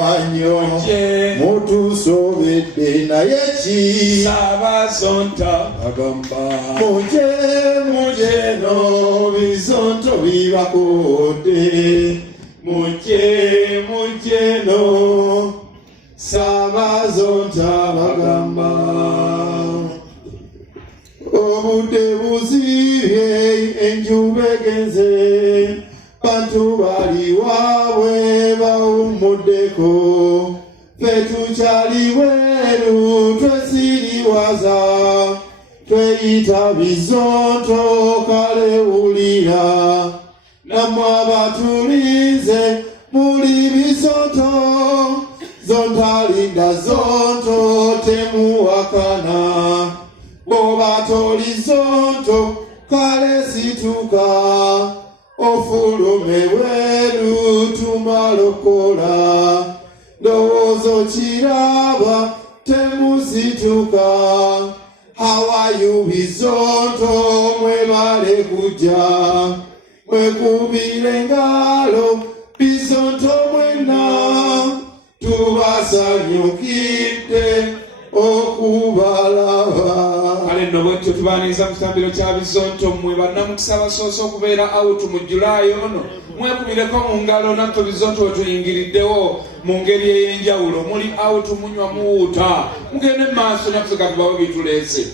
Wanyo mutu sobede na yechi Sabazonta agamba muje no bizonto bibakode muje no sabazonta agamba obude buzibe enjubegenze bantu bali wawe bawumuddeko fetukyali weru twesiriwaza tweyita bizonto kale wulira namwe abatulize muli bizonto zontalinda zonto temuwakana boba toli zonto kale situka ofulume weru tumalokola ndowoozo kiraba temusituka hawayo bizonto mwebale kuja mwekubile ngalo bizonto mwena tubasanyukidde okubalaba. Kale nno bwetyo tubaaniriza mu kitambiro kya bizonto mmwe bannamukisa basoose okubeera awutu mu Julaayi ono mwekubireko mu ngalo natwe bizonto wetuyingiriddewo mu ngeri ey'enjawulo muli awutu munywa muwuuta mugende maaso naffe kati bawe bituleese.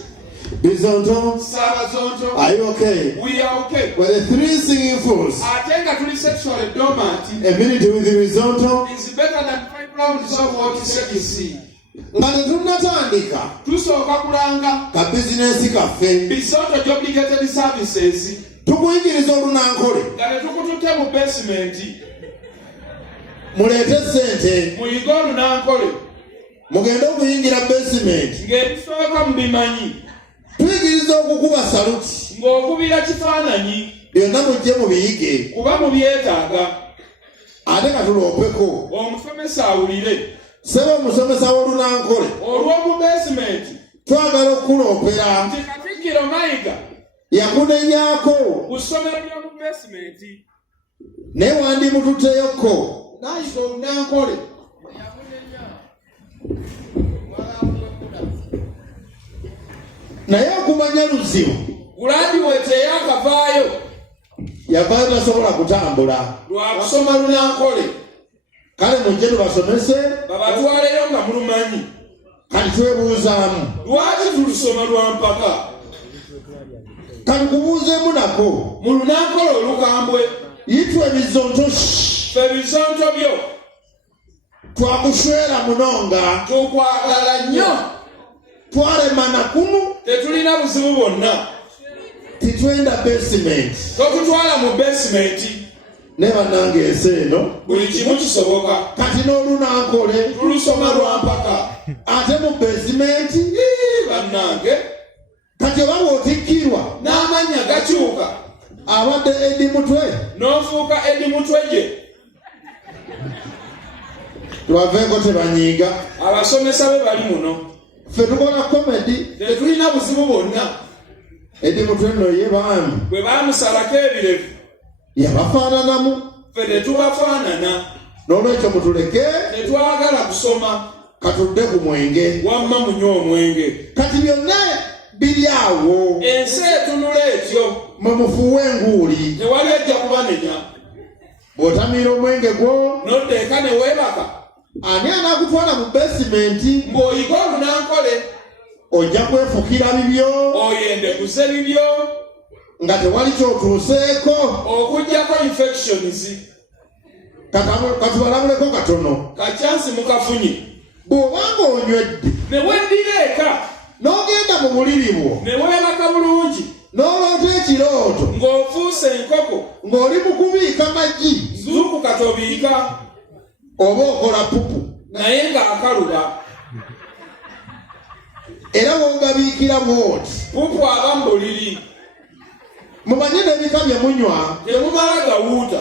Bizonto, Sabazonto, are you okay? we are okay. Well, the three singing fools, Ate nga tuli sexually dormant a minute with the bizonto, is better than 5 rounds of what sex. nga tetunnatandika Tusooka kulanga ka bizinesi kaffe bizonto obligated services tukuyigiriza olunankole nga tetukututte mu basement muleete sente muyiga olunankole mugende okuyingira basement ng'ebisooka mubimanyi tuyigiriza okukuba saluti ng'okubira kifaananyi byonna mujje mubiyige kuba mubyetaaga ate katuloopeko omusomesa awulire sebe omusomesa w'olunankole olw'omu basement twagala okuloopera nti Katikkiro Mayiga yakunenyaako ku ssomero ly'omu basement naye wandimututeyoko nayiga olunankole naye okumanya luzibu guladiweete eyakavaayo yavaayo tasobola kutambula lwakusoma lunankole kale mujje tubasomese babatwaleyo nga mulumanyi kati twebuuzaamu lwaki tulusoma lwa mpaka kati kubuuzeemu nako mu lunankole olukambwe yitwa ebizonto fe bizonto byo twakuswera munonga tukwagala nnyo twalema nakunu tetulina buzibu bwonna titwenda basement tokutwala mu basement ne bannange ensi eno buli kimu kisoboka kati n'olunankole tulusoma lwa mpaka ate mu basement bannange kati oba bw'otikkirwa n'amannya gakyuka abadde Edi Mutwe n'ofuuka Edi Mutwe gye lwaveeko tebanyiiga abasomesa be bali muno ffe tukola komedi tetulina buzibu bwonna Edi Mutwe nno ye bambi bwe baamusalako ebirevu yabafaananamu ffe tetubafaanana n'olwekyo mutuleke tetwagala kusoma katudde ku mwenge wamma munywa omwenge kati byonna biri awo ensi etunula etyo mwe mufuuwe enguuli tewali ejja kubanenya bw'otamiira omwenge gwo noddeeka ne weebaka ani anaakutwala mu basimenti ng'oyiga olunankole ojja kwefukira bibyo oyendeguze bibyo nga tewali kyotuuseeko okugyako infections katubalabuleko katono kacyansi mukafunyi bw'obanga onywedde ne weddira eka n'ogenda mu buliri bwo ne weebaka bulungi n'oloota ekirooto ng'ofuuse enkoko ng'oli mu kubiika maggi zuukuka tobiika oba okola pupu naye ng'akaluba era wongabiikira bwoti pupu aba mu buliri mumanye n'ebika bye munywa temumala gawuuta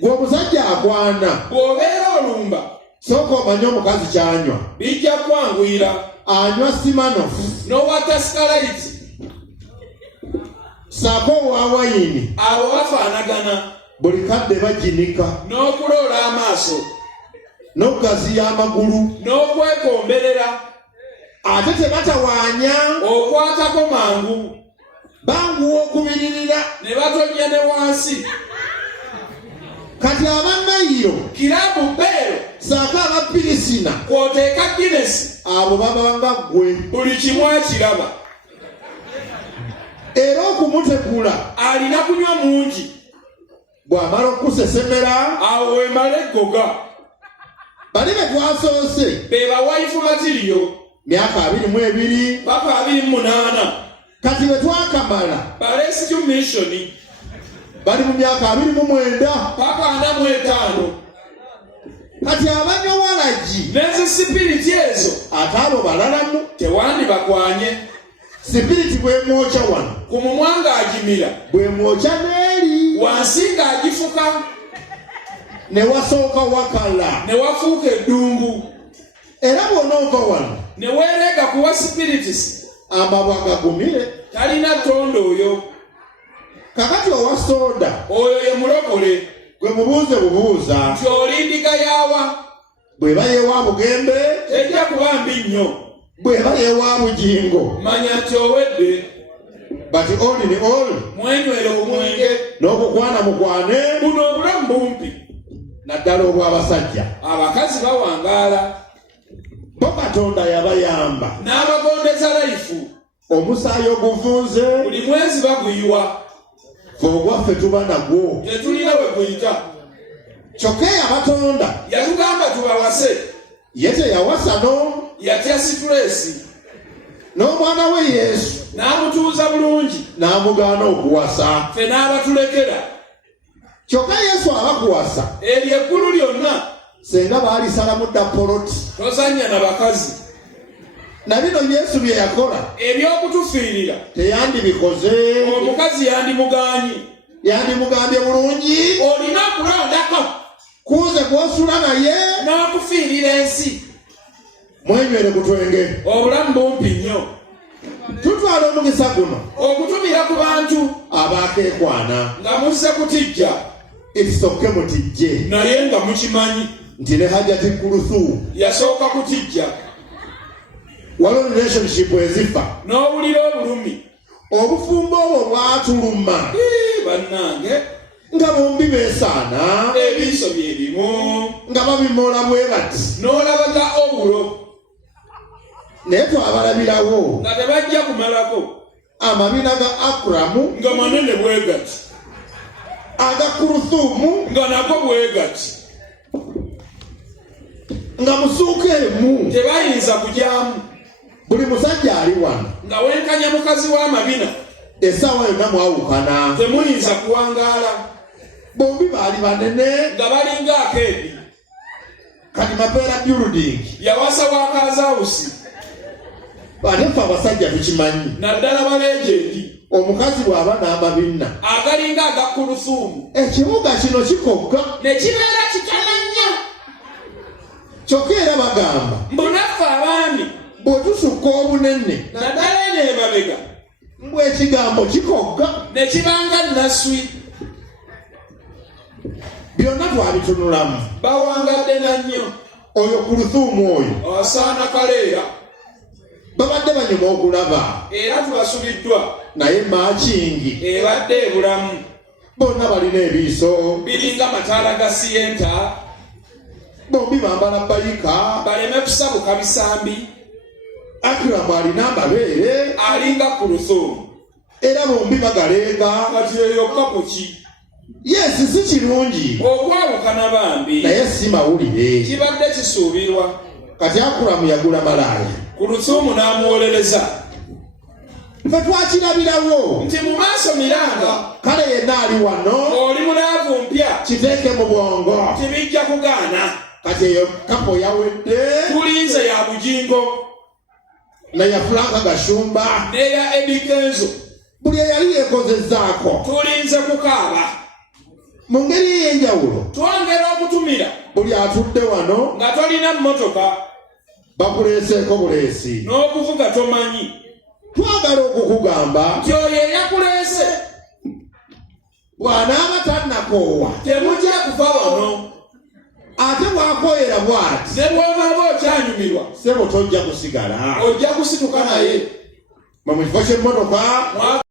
gw'omusajja akwana bw'obeera olumba sooka omanye omukazi kyanywa bijja kwanguyira anywa simanofu n'owatasikalaiti saako owa wayini abo bafaanagana buli kadde baginika n'okuloola amaaso n'okugaziya amagulu n'okwekomberera ate tebatawaanya okwatako mangu banguwa okubiririra. ne batonnya ne wansi. Kati abannayiro Kirabu beero saako abapirisina kw'oteeka Guinness abo baba nga ggwe, buli kimu akiraba. era okumutegula Alina kunywa mungi bw'amala okusesemera. awo wemala eggoga. Bali be twasoose Be bawaifu matiriyo myaka 22 paka 28 kati bwe twakamala ba rescue mission bali mu myaka 29 paka 45. kati abanywa walagi N'ezi sipiriti ezo ate abo balalamu. tewandibakwanye. Sipiriti bw'emwokya wano Ku mumwa ng'agimira, bw'emwokya n'eri wansi ng'agifuka, ne wasooka wakala. ne wafuuka eddungu, Era bw'onoova wano ne weereega kuwa sipiritis. amabwa gagumire. Talina ttonde oyo. Kakati owa sooda Oyo ye mulokole. gwe mubuuze bubuuza, Nti oli ndiga yawa? bw'eba yeewa bugembe, Tejja kuba mbi nnyo. bw'eba yeewa bugingo. Manya nti owedde. Bati oli ni oli, Mwenywere omwenge. n'okukwana mukwane, Buno obulamu bumpi. naddala obw'abasajja. Abakazi bawangaala. Bo Katonda yabayamba. N'abagondeza layifu. Omusaayi oguvunze Buli mwezi baguyiwa. fe ogwaffe tuba nagwo. Tetulina we guyita. Kyokka eyabatonda Yatugamba tubawase. ye teyawasa no, Yatya situlesi. n'omwana we Yesu N'amutuuza bulungi. n'amugaana okuwasa. Ffe n'abatulekera. Kyokka Yesu abakuwasa Eryo eggulu lyonna senga baalisalamu dda poloti. tozannya na bakazi. Na bino Yesu bye yakola Eby'okutufiirira teyandibikoze, omukazi yandimugaanyi. yandimugambye bulungi Olina okulondako kuuze kw'osula naye n'okufiirira ensi. mwenywere ku twenge. Obulamu bumpi nnyo. Tutwala omukisa guno Okutumira ku bantu abakeekwana nga muzze kutijja ekisooke mutijje naye nga mukimanyi. nti ne Hajjati Kuruthu Yasooka kutijja waliwo relationship ezifa. n'owulira obulumi. Obufumbo obwo bwatuluma Bannange, nga bombi beesaana, ebiso bye bimu. nga babimoola bwe bati, N'olabaga obulo naye twabalabirawo nga tebajja kumalako, amabina ga Akuramu, nga manene bwe gati, aga Kuruthumu, nga nago bwe gati. nga musuuka emu. Tebayinza kujyamu. Buli musajja ali wano Nga wenkanya mukazi w'amabina essaawa yonna mwawukana. temuyinza kuwangaala. Bombi baali banene. Nga balinga akeedi. Kati Mapeera building Yawasa wakazaawusi. ate ffe abasajja tukimanyi. Naddala balejendi. Omukazi bw'aba n'amabina, Agalinga aga Kuruthumu. ekibuga kino kikogga. Ne kibeera kitono nnyo. Kyokka era bagamba Mbunaffe abaami. bwe tusukka obunene Naddala eno emabega. mbw ekigambo kikogga. Ne kibanga naswi. Byonna twabitunulamu. Bawangadde na nnyo. Oyo Kuruthumu oyo Asaana kaleera. babadde banyuma okulaba, Era tubasubiddwa. naye maakingi Ebadde ebulamu. bonna balina ebiiso, Biringa mataala ga siyenta. bombi bambala bayika. Baleme kusabuka bisambi. Akiramu alina amabeere Alinga Kuruthumu. era bombi bagalenga. Kati eyo kapo ki? Yesi si kirungi Okwawukana bambi. naye si mawulire. Kibadde kisuubirwa. Kati Akuramu yagula malaaya, Kuruthumu n'amuwolereza. ffe twakirabirawo. Nti mu maaso miranga. Kale yenna ali wano Oli mulaavu mpya. kiteeke mu bwongo. Tibijja kugaana. Kati eyo kapo yawedde, Tulinze ya bugingo. naye Franka Gashumba N'eya Eddie Kenzo. buli eyali yeekozezzaako Tulinze kukaaba. mu ngeri ey'enjawulo. Twongera okutumira. Buli atudde wano Nga tolina mmotoka. bakuleeseeko buleesi. N'okuvuga tomanyi. Twagala okukugamba Nti oyo eyakuleese. bw'anaaba tannakoowa Temujja kuva wano. ate bwakoyera bw'ati ne bw'onaaba okyanyumirwa sebo tojja kusigala ojja kusituka naye mu kifo ky'emmotoka